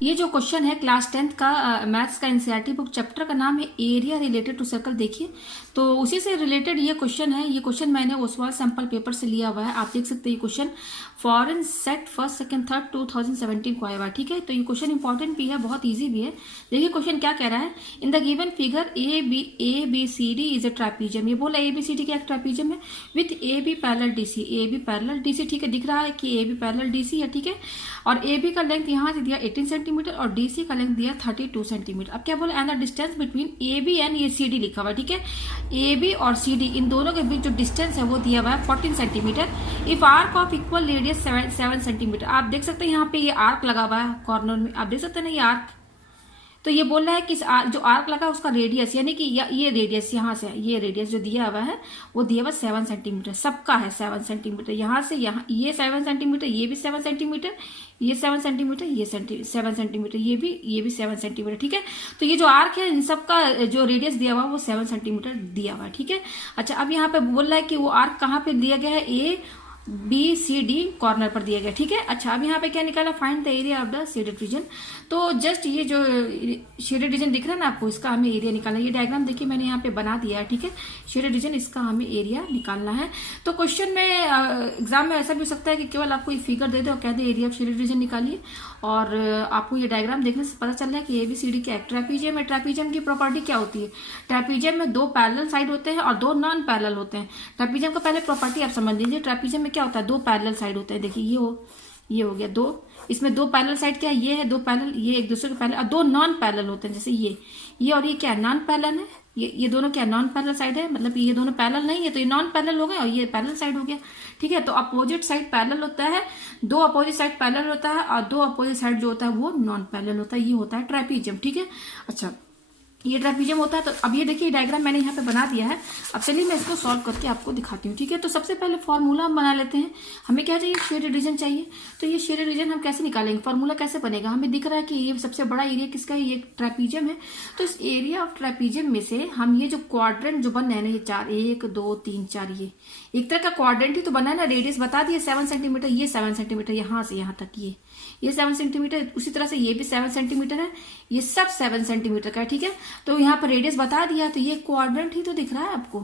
ये जो क्वेश्चन है क्लास 10th का मैथ्स का एनसीईआरटी बुक चैप्टर का नाम है एरिया रिलेटेड टू सर्कल। देखिए तो उसी से रिलेटेड ये क्वेश्चन है। ये क्वेश्चन मैंने ओसवाल सैंपल पेपर से लिया हुआ है। आप देख सकते हैं ये question foreign set first second third 2017 को आया हुआ है। ठीक है, तो ये क्वेश्चन इंपॉर्टेंट भी है, बहुत ईजी भी है। देखिए क्वेश्चन क्या कह रहा है, in the given figure A B C D is a trapezium. ये बोला ए बी सी डी क्या ट्रेपीजियम है with A B parallel D C. A B parallel D C, ठीक है, दिख रहा है कि A B parallel D C है। ठीक है, और ए बी का लेंथ यहाँ से दिया 18 सेंटीमीटर और डी सी का लेंथ दिया 32 सेंटीमीटर। अब क्या बोला, and the distance between A B and ये सी डी लिखा हुआ है। ठीक है, ए बी और सी डी इन दोनों के बीच जो डिस्टेंस है वो दिया हुआ है 14 centimetre. If arc of equal radius 7 centimetre. आप देख सकते हैं यहाँ पे ये आर्क लगा हुआ है कॉर्नर में, आप देख सकते हैं ना ये आर्क। तो ये बोल रहा है कि जो आर्क लगा उसका रेडियस यानी कि ये रेडियस यहाँ से ये रेडियस जो दिया हुआ है वो दिया हुआ 7 सेंटीमीटर, सबका है 7 सेंटीमीटर। यहाँ से यहाँ ये 7 सेंटीमीटर, ये भी 7 सेंटीमीटर, ये 7 सेंटीमीटर, ये 7 सेंटीमीटर, ये भी 7 सेंटीमीटर। ठीक है, तो ये जो आर्क है इन सबका जो रेडियस दिया हुआ है वो 7 सेंटीमीटर दिया हुआ है। ठीक है, अच्छा अब यहाँ पे बोल रहा है कि वो आर्क कहाँ पे दिया गया है, A B C D corner पर दिया गया। ठीक है, अच्छा अब यहाँ पे क्या निकाला, find the area of the shaded region. तो जस्ट ये जो शेडेड रीजन दिख रहा है ना आपको, इसका हमें एरिया निकालना है। ये डायग्राम देखिए मैंने यहाँ पे बना दिया है। ठीक है, शेडेड रीजन, इसका हमें एरिया निकालना है। तो क्वेश्चन में एग्जाम में ऐसा भी हो सकता है कि केवल आपको ये फिगर दे दे और कह दे एरिया ऑफ शेडेड रीजन निकालिए, और आपको ये डायग्राम देखने से पता चल रहा है कि एबीसीडी क्या है। ट्रेपीजियम है, ट्रेपीजियम की प्रॉपर्टी क्या होती है, ट्रेपीजियम में 2 पैरेलल साइड होते हैं और 2 नॉन पैरेलल होते हैं। ट्रेपीजियम का पहले प्रॉपर्टी आप समझ लीजिए। ट्रेपीजियम में क्या होता है, 2 पैरेलल साइड होते हैं। देखिए ये हो गया 2, इसमें 2 पैरेलल साइड क्या है, ये है 2 पैरेलल, ये एक दूसरे के पैरेलल, और 2 नॉन पैरेलल होते हैं। जैसे ये और ये क्या है, नॉन पैरेलल है। ये दोनों क्या नॉन पैरेलल साइड है, मतलब ये दोनों पैरेलल नहीं है तो ये नॉन पैरेलल हो गए और ये पैरेलल साइड हो गया। ठीक है, तो अपोजिट साइड पैरेलल होता है, 2 अपोजिट साइड पैरेलल होता है और 2 अपोजिट साइड जो होता है वो नॉन पैरेलल होता है। ये होता है ट्रेपीजियम। ठीक है, अच्छा ये ट्रेपीजियम होता है। तो अब ये देखिए डायग्राम मैंने यहाँ पे बना दिया है। अब चलिए मैं इसको सॉल्व करके आपको दिखाती हूँ। ठीक है, तो सबसे पहले फॉर्मूला हम बना लेते हैं। हमें क्या चाहिए, शेडेड रीजन चाहिए। तो ये शेडेड रीजन हम कैसे निकालेंगे, फॉर्मूला कैसे बनेगा। हमें दिख रहा है कि ये सबसे बड़ा एरिया किसका है, ये ट्रेपीजियम है। तो इस एरिया ऑफ ट्रेपीजियम में से हम ये जो क्वाड्रेंट जो बन रहे हैं ना, ये 4 1 2 3 4, ये एक तरह का क्वाड्रेंट ही तो बना है ना। रेडियस बता दिए 7 सेंटीमीटर, ये 7 सेंटीमीटर यहाँ से यहाँ तक, ये 7 सेंटीमीटर, उसी तरह से ये भी 7 सेंटीमीटर है, ये सब 7 सेंटीमीटर का है। ठीक है, तो यहाँ पर रेडियस बता दिया, तो ये क्वाड्रेंट ही तो दिख रहा है आपको।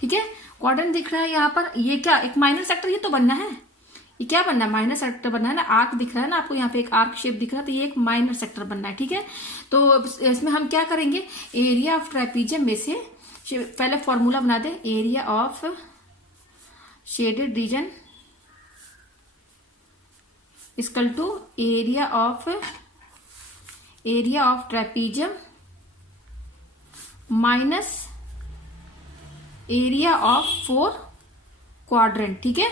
ठीक है, क्वाड्रेंट दिख रहा है यहाँ पर। ये क्या, एक माइनर सेक्टर ही तो बनना है। ये क्या बनना है, माइनर सेक्टर बनना है ना। आर्क दिख रहा है ना आपको, यहाँ पे एक आर्क शेप दिख रहा है, तो ये एक माइनर सेक्टर बनना है। ठीक है, तो इसमें हम क्या करेंगे, एरिया ऑफ ट्रेपीजियम में से पहले फॉर्मूला बना दे, area of shaded region equal to area of trapezium minus area of 4 quadrant. ठीक है,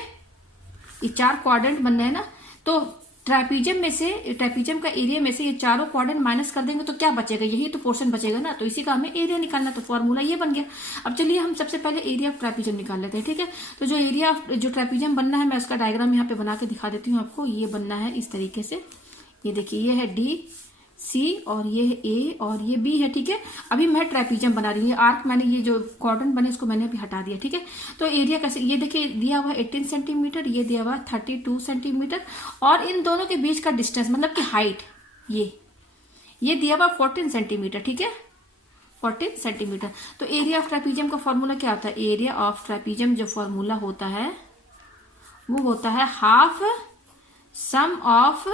ये 4 क्वाड्रेंट बन रहे हैं ना, तो ट्रेपीजियम में से, ट्रेपीजियम का एरिया में से ये चारों क्वाड्रेंट माइनस कर देंगे तो क्या बचेगा, यही तो पोर्शन बचेगा ना। तो इसी का हमें एरिया निकालना, तो फॉर्मूला ये बन गया। अब चलिए हम सबसे पहले एरिया ऑफ ट्रेपीजियम निकाल लेते हैं। ठीक है, तो जो एरिया ऑफ जो ट्रेपीजियम बनना है मैं उसका डायग्राम यहाँ पे बना के दिखा देती हूँ आपको। ये बनना है इस तरीके से, ये देखिए ये है डी सी और ये है ए और ये बी है। ठीक है, अभी मैं ट्रेपीजियम बना रही हूँ। आर्क मैंने ये जो क्वाड्रेंट बने इसको मैंने अभी हटा दिया। ठीक है, तो एरिया कैसे, ये देखिए दिया हुआ 18 सेंटीमीटर, ये दिया हुआ 32 सेंटीमीटर, और इन दोनों के बीच का डिस्टेंस मतलब कि हाइट ये दिया हुआ 14 सेंटीमीटर। ठीक है, 14 सेंटीमीटर। तो एरिया ऑफ ट्रेपीजियम का फॉर्मूला क्या होता है, एरिया ऑफ ट्रेपीजियम जो फॉर्मूला होता है वो होता है half sum of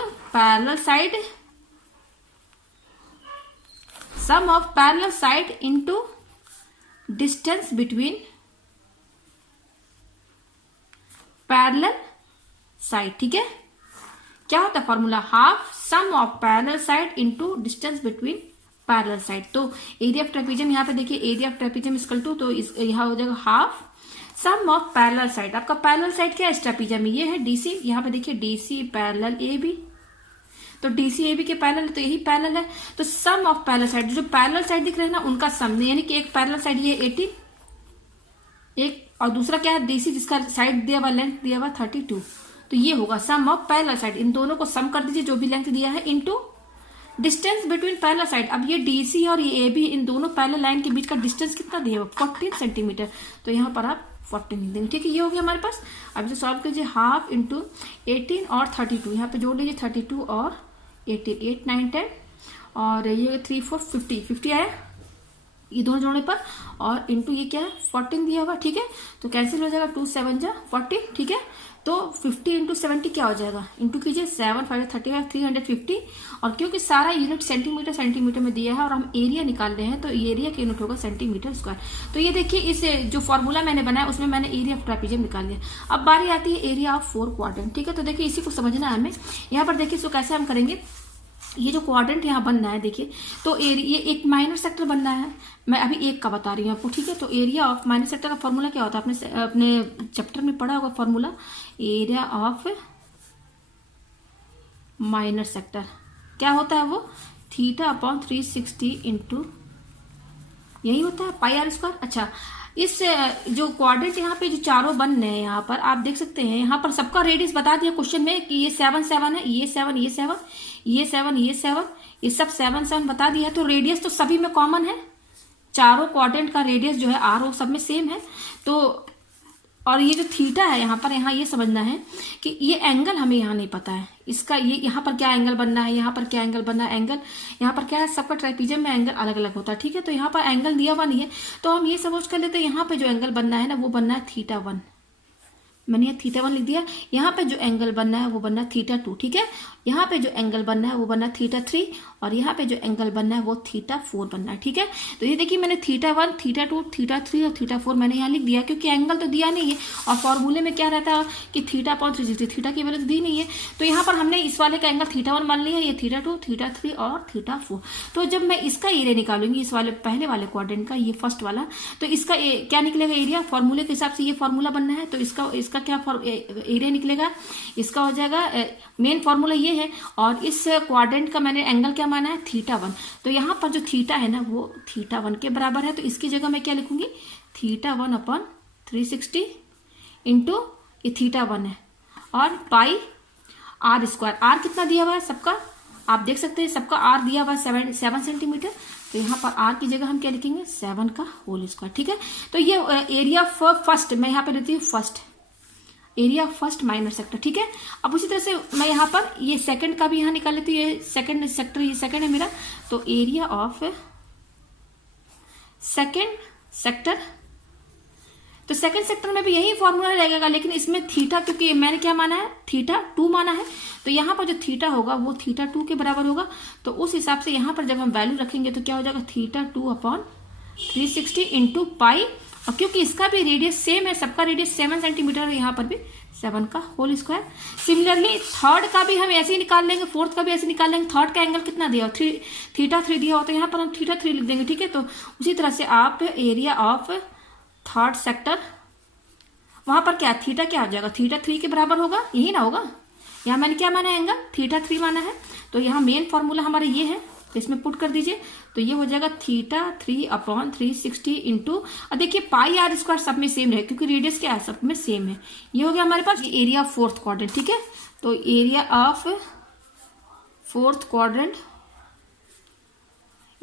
parallel side into distance between parallel side. ठीक है, क्या होता है formula, half sum of parallel side into distance between parallel side. तो एरिया ऑफ ट्रेपीजियम यहाँ पे देखिए, area of trapezium equal to, तो यहाँ हो जाएगा half sum of parallel side. आपका पैरेलल साइड क्या है ट्रेपीजियम में, ये है डीसी। यहाँ पे देखिए डीसी पैरेलल ए बी, तो डीसी ए बी के पैरेलल, तो यही पैरेलल है। तो सम ऑफ पैरेलल साइड, जो पैरेलल साइड दिख रहे हैं ना उनका सम, यानी कि एक पैरेलल साइड ये 18, एक और दूसरा क्या है डीसी जिसका साइड दिया हुआ लेंथ दिया हुआ 32, तो ये होगा सम ऑफ पैरेलल साइड। इन दोनों को सम कर दीजिए जो भी लेंथ दिया है into distance between parallel side. अब ये डीसी और ये ए बी, इन दोनों पैरेलल लाइन के बीच का डिस्टेंस कितना दिया हुआ 14 सेंटीमीटर, तो यहाँ पर आप 14 लिख देंगे। ठीक है, ये हो गया हमारे पास। अब इसे सॉल्व कीजिए, हाफ इंटू 18 और 32, यहाँ पे जोड़ लीजिए 32 और 18, 8, 9, 10 और ये 3, 4, 50 आया ये दोनों जोड़ने पर, और इंटू ये क्या है 14 दिया हुआ, ठीक है। तो कैंसिल हो जाएगा, 2 7 जा 40, ठीक है। तो 50 इंटू 70 क्या हो जाएगा, इंटू कीजिए 7 5 35 350, और क्योंकि सारा यूनिट सेंटीमीटर में दिया है और हम एरिया निकाल रहे हैं तो एरिया का यूनिट होगा सेंटीमीटर स्क्वायर। तो ये देखिए इस जो फॉर्मूला मैंने बनाया उसमें मैंने एरिया ऑफ ट्रापेजियम निकाल लिया। अब बारी आती है एरिया ऑफ 4 क्वाड्रेंट, ठीक है। तो देखिए इसी को समझना है हमें। यहाँ पर देखिए इसको कैसे हम करेंगे, ये जो क्वाड्रेंट यहाँ बनना है देखिए, तो ये एक माइनर सेक्टर बनना है, मैं अभी एक का बता रही हूँ आपको, ठीक है। तो एरिया ऑफ माइनर सेक्टर का फॉर्मूला क्या होता है, आपने अपने चैप्टर में पढ़ा होगा formula, area of minor sector क्या होता है वो θ/360 इंटू यही होता है पाई आर स्क्वायर। अच्छा, इस जो क्वाड्रेंट यहाँ पे जो चारों बन रहे हैं यहाँ पर आप देख सकते हैं, यहाँ पर सबका रेडियस बता दिया क्वेश्चन में कि ये 7 7 है, ये 7 ये 7 ये 7 ये 7 ये सब 7 7 बता दिया है। तो रेडियस तो सभी में कॉमन है, चारों क्वाड्रेंट का रेडियस जो है आर वो सब में सेम है। तो और ये जो थीटा है यहाँ पर, यहाँ ये समझना है कि ये एंगल हमें यहाँ नहीं पता है इसका, ये यहाँ पर क्या एंगल बनना है, यहाँ पर क्या एंगल बनना है, एंगल यहाँ पर क्या है, सबका ट्राइपीजियम में एंगल अलग अलग होता है, ठीक है। तो यहाँ पर एंगल दिया हुआ नहीं है, तो हम ये समझ कर लेते हैं यहाँ पे जो एंगल बनना है ना वो बनना है θ1, मैंने यहाँ θ1 लिख दिया। यहाँ पे जो एंगल बनना है वो बनना है θ2, ठीक है। यहाँ पे जो एंगल बनना है वो बनना है θ3, और यहाँ पे जो एंगल बनना है वो θ4 बनना है, ठीक है। तो ये देखिए मैंने θ1 θ2 θ3 और θ4 मैंने यहाँ लिख दिया, क्योंकि एंगल तो दिया नहीं है और फॉर्मूले में क्या रहता है कि θ/360, थीटा की वैल्यू दी नहीं है। तो यहाँ पर हमने इस वाले का एंगल θ1 मान लिया, ये θ2 θ3 और θ4। तो जब मैं इसका एरिया निकालूंगी इस वाले पहले वाले क्वाड्रेंट का, ये फर्स्ट वाला, तो इसका क्या निकलेगा एरिया, फॉर्मूले के हिसाब से ये फॉर्मूला बनना है, तो इसका क्या एरिया निकलेगा, इसका हो जाएगा मेन फॉर्मूला ये है, और इस क्वाड्रेंट का मैंने एंगल क्या माना है θ1। तो यहाँ पर जो थीटा है ना वो θ1 के बराबर है, तो इसकी जगह मैं क्या लिखूंगी θ1/360 इंटू ये θ1 है और पाई आर स्क्वायर। आर कितना दिया हुआ है सबका, आप देख सकते हैं सबका आर दिया हुआ है 7 सेंटीमीटर, तो यहाँ पर आर की जगह हम क्या लिखेंगे 7 का होल स्क्वायर, ठीक है। तो ये एरिया फर्स्ट, मैं यहाँ पे लेती हूँ first area first minor sector, ठीक है। अब उसी तरह से मैं यहाँ पर ये सेकंड का भी यहाँ निकाल लेती हूँ, ये सेकंड सेक्टर, ये सेकंड है मेरा, तो एरिया ऑफ सेकंड सेक्टर, तो सेकंड सेक्टर में भी यही फॉर्मूला लगेगा, लेकिन इसमें थीटा, क्योंकि मैंने क्या माना है θ2 माना है, तो यहाँ पर जो थीटा होगा वो θ2 के बराबर होगा। तो उस हिसाब से यहाँ पर जब हम वैल्यू रखेंगे तो क्या हो जाएगा θ2/360 इंटू पाई, और क्योंकि इसका भी रेडियस सेम है, सबका रेडियस 7 सेंटीमीटर है, यहाँ पर भी 7 का होल स्क्वायर। सिमिलरली थर्ड का भी हम ऐसे ही निकाल लेंगे, फोर्थ का भी ऐसे निकाल लेंगे। थर्ड का एंगल कितना दिया हो, θ3 दिया हो, तो यहाँ पर हम θ3 लिख देंगे, ठीक है। तो उसी तरह से आप एरिया ऑफ थर्ड सेक्टर, वहां पर क्या थीटा क्या हो जाएगा, θ3 के बराबर होगा, यही ना होगा। यहाँ मैंने क्या माना है एंगल θ3 माना है, तो यहाँ मेन फॉर्मूला हमारा ये है, तो इसमें पुट कर दीजिए, तो ये हो जाएगा θ3/360 इंटू, और देखिए पाई आर स्क्वायर सब में सेम है क्योंकि रेडियस क्या है सब में सेम है। ये हो गया हमारे पास एरिया ऑफ फोर्थ क्वाड्रेंट, ठीक है। तो एरिया ऑफ फोर्थ क्वाड्रेंट,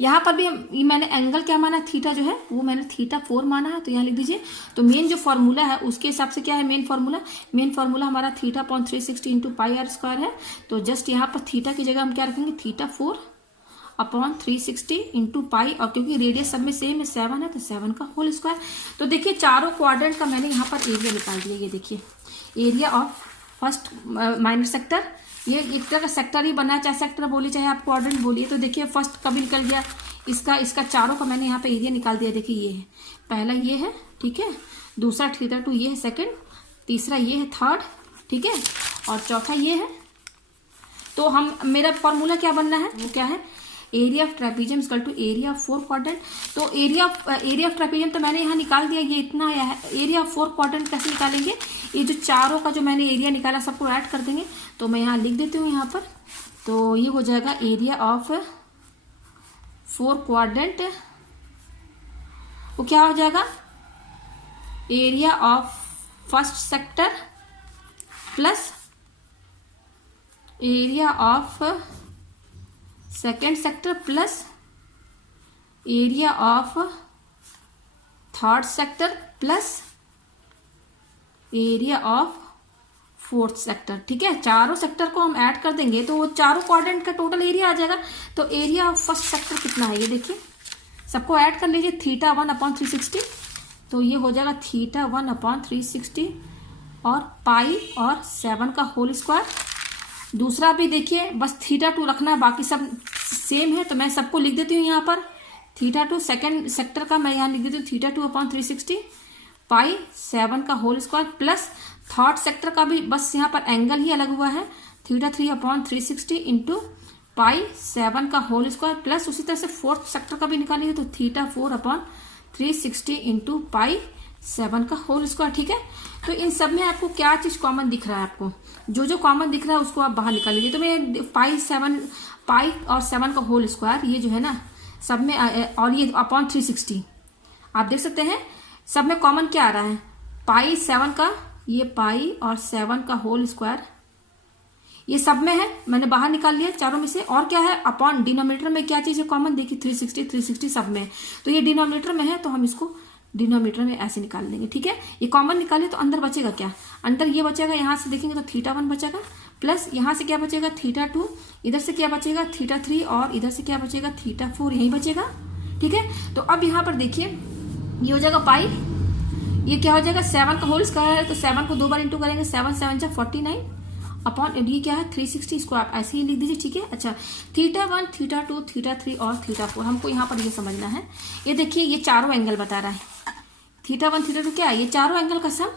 यहाँ पर भी मैंने एंगल क्या माना, थीटा जो है वो मैंने θ4 माना है, तो यहाँ लिख दीजिए। तो मेन जो फॉर्मूला है उसके हिसाब से क्या है मेन फॉर्मूला हमारा θ/360 इंटू पाई आर स्क्वायर है। तो जस्ट यहाँ पर थीटा की जगह हम क्या रखेंगे θ4/360 इंटू पाई, और क्योंकि रेडियस सब में सेम है 7 है, तो 7 का होल स्क्वायर। तो देखिए चारों क्वाड्रेंट का मैंने यहाँ पर एरिया निकाल दिया, ये देखिए area of first minor sector, ये एक तरह का सेक्टर ही बना है, चाहे सेक्टर बोलिए चाहे आप क्वाड्रेंट बोलिए। तो देखिए फर्स्ट कभी निकल गया, इसका चारों का मैंने यहाँ पे एरिया निकाल दिया। देखिए ये है पहला, ये है ठीक है, दूसरा θ2 ये है सेकंड, तीसरा ये है थर्ड, ठीक है, और चौथा ये है। तो हम मेरा फॉर्मूला क्या बनना है, वो क्या है area of trapezium equal to area of 4 quadrant. तो एरिया ऑफ ट्रेपीजियम तो मैंने यहाँ निकाल दिया, ये इतना आया है। एरिया ऑफ 4 क्वाड्रेंट कैसे निकालेंगे, ये जो चारों का जो मैंने एरिया निकाला सबको ऐड कर देंगे। तो मैं यहाँ लिख देती हूँ यहाँ पर, तो ये हो जाएगा एरिया ऑफ 4 क्वाड्रेंट, वो क्या हो जाएगा area of first sector plus area of second sector plus area of third sector plus area of fourth sector. ठीक है, चारों सेक्टर को हम ऐड कर देंगे तो वो चारों क्वाड्रेंट का टोटल एरिया आ जाएगा। तो एरिया ऑफ फर्स्ट सेक्टर कितना है ये देखिए, सबको ऐड कर लीजिए, θ1/360। तो ये हो जाएगा θ1/360 और पाई और 7 का होल स्क्वायर। दूसरा भी देखिए, बस θ2 रखना है, बाकी सब सेम है। तो मैं सबको लिख देती हूँ यहाँ पर, θ2 सेकेंड सेक्टर का मैं यहाँ लिख देती हूँ θ2/360 पाई 7 का whole square, plus third sector का भी बस यहाँ पर एंगल ही अलग हुआ है, θ3/360 इंटू पाई 7 का होल स्क्वायर, प्लस उसी तरह से फोर्थ सेक्टर का भी निकालेंगे तो θ4/360 इंटू पाई 7 का होल स्क्वायर। ठीक है, तो इन सब में आपको क्या चीज कॉमन दिख रहा है, आपको जो जो कॉमन दिख रहा है उसको आप बाहर निकाल लीजिए। तो मैं पाई और 7 का होल स्क्वायर ये जो है ना सब में, और ये /360 आप देख सकते हैं सब में कॉमन क्या आ रहा है, पाई 7 का, ये पाई और 7 का होल स्क्वायर ये सब में है, मैंने बाहर निकाल लिया चारों में से। और क्या है, अपॉन डिनोमिनेटर में क्या चीज है कॉमन, देखिए 360 सब में, तो ये डिनोमिनेटर में है तो हम इसको डिनोमिनेटर में ऐसे निकाल लेंगे। ठीक है, ये कॉमन निकाले तो अंदर बचेगा क्या, अंदर ये बचेगा, यहां से देखेंगे तो θ1 बचेगा, प्लस यहां से क्या बचेगा θ2, इधर से क्या बचेगा θ3 और इधर से क्या बचेगा θ4, यही बचेगा। ठीक है, तो अब यहाँ पर देखिए ये हो जाएगा पाई, ये क्या हो जाएगा 7 का होल स्क्वायर है तो 7 को 2 बार इंटू करेंगे, 7 7 जा 49 अपॉन ये क्या है 360, इसको आप ऐसे ही लिख दीजिए। ठीक है, अच्छा θ1 θ2 θ3 और θ4 हमको यहाँ पर ये समझना है। ये देखिए ये चारों एंगल बता रहा है, θ1 θ2 क्या है, ये चारों एंगल का सम।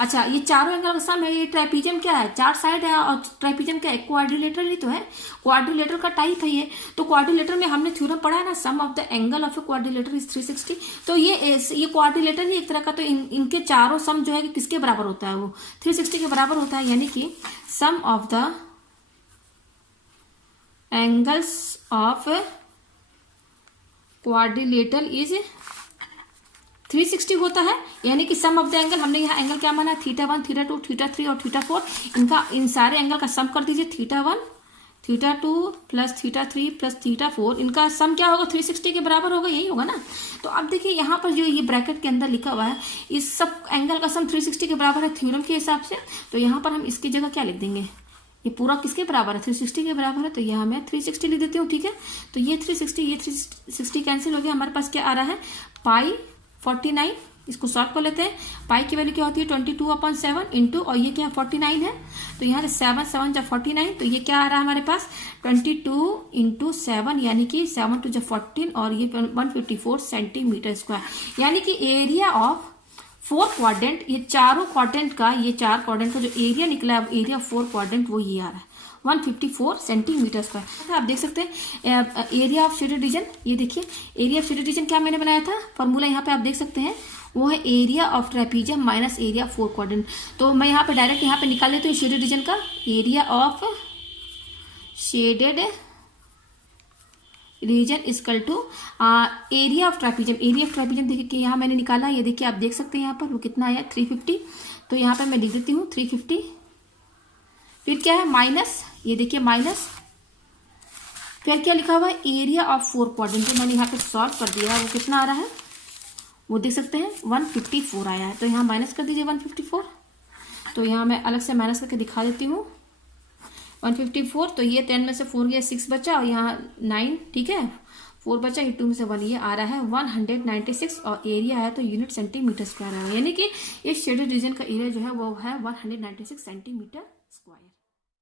अच्छा ये चारों एंगल का सम है, ये ट्राइपीजियम क्या है, 4 साइड है, और ट्राइपीजियम क्या है, क्वाड्रिलेटरल ही तो है, क्वाड्रिलेटर का टाइप है ये। तो क्वाड्रिलेटर में हमने थ्योरम पढ़ा है ना, sum of the angle of a quadrilateral is 360। तो ये क्वाड्रिलेटर ही एक तरह का, तो इनके चारों सम जो है कि किसके बराबर होता है, वो 360 के बराबर होता है, यानी कि sum of the angles of quadrilateral is 360 होता है, यानी कि सम ऑफ द एंगल, हमने यहाँ एंगल क्या माना, θ1 θ2 θ3 और θ4, इनका इन सारे एंगल का सम कर दीजिए, θ1 θ2 प्लस θ3 प्लस θ4, इनका सम क्या होगा 360 के बराबर होगा, यही होगा ना। तो अब देखिए यहाँ पर जो ये ब्रैकेट के अंदर लिखा हुआ है, इस सब एंगल का सम 360 के बराबर है थ्योरम के हिसाब से। तो यहाँ पर हम इसकी जगह क्या लिख देंगे, ये पूरा किसके बराबर है, 360 के बराबर है, तो यहाँ मैं 360 लिख देती हूँ। ठीक है, तो ये 360 कैंसिल हो गया, हमारे पास क्या आ रहा है पाई 49, इसको सॉल्व कर लेते हैं। पाई की वैल्यू क्या होती है 22/7 इंटू, और ये क्या 49 है, तो यहाँ से 7 7 जा 49, तो ये क्या आ रहा है हमारे पास 22 इंटू 7, यानी कि 7 2 जा 14 और ये 154 सेंटीमीटर स्क्वायर, यानी कि एरिया ऑफ 4 क्वाड्रेंट, ये चारों क्वाड्रेंट का, ये 4 क्वाड्रेंट का जो एरिया निकला है, एरिया 4 क्वाड्रेंट वो ये आ रहा है 154 सेंटीमीटर स्क्वायर। आप देख सकते हैं एरिया ऑफ शेडेड रीजन, ये देखिए एरिया ऑफ शेडेड रीजन क्या मैंने बनाया था, फॉर्मूला यहाँ पे आप देख सकते हैं, वो है area of ट्राइपीजियम minus area 4 quadrant. तो मैं यहाँ पे डायरेक्ट यहाँ पे निकाल लेती हूँ शेडेड रीजन का, area of shaded region equal to area of trapezium. Area of trapezium देखिए यहाँ मैंने निकाला, ये देखिए आप देख सकते हैं यहाँ पर वो कितना आया 350, तो यहाँ पे मैं लिख देती हूँ 350, फिर क्या है माइनस, ये देखिए माइनस, फिर क्या लिखा हुआ है एरिया ऑफ 4 क्वाड्रेंट, जो मैंने यहाँ पे सॉल्व कर दिया है वो कितना आ रहा है, वो देख सकते हैं 154 आया है, तो यहाँ माइनस कर दीजिए 154, तो यहाँ मैं अलग से माइनस करके दिखा देती हूँ 154, तो ये 10 में से 4 गया 6 बचा, और यहाँ 9, ठीक है 4 बचा, ये 2 में से 1, ये आ रहा है 196, और एरिया है तो यूनिट सेंटीमीटर स्क्वायर है, यानी कि ये शेडेड रीजन का एरिया जो है वो है 196 सेंटीमीटर स्क्वायर।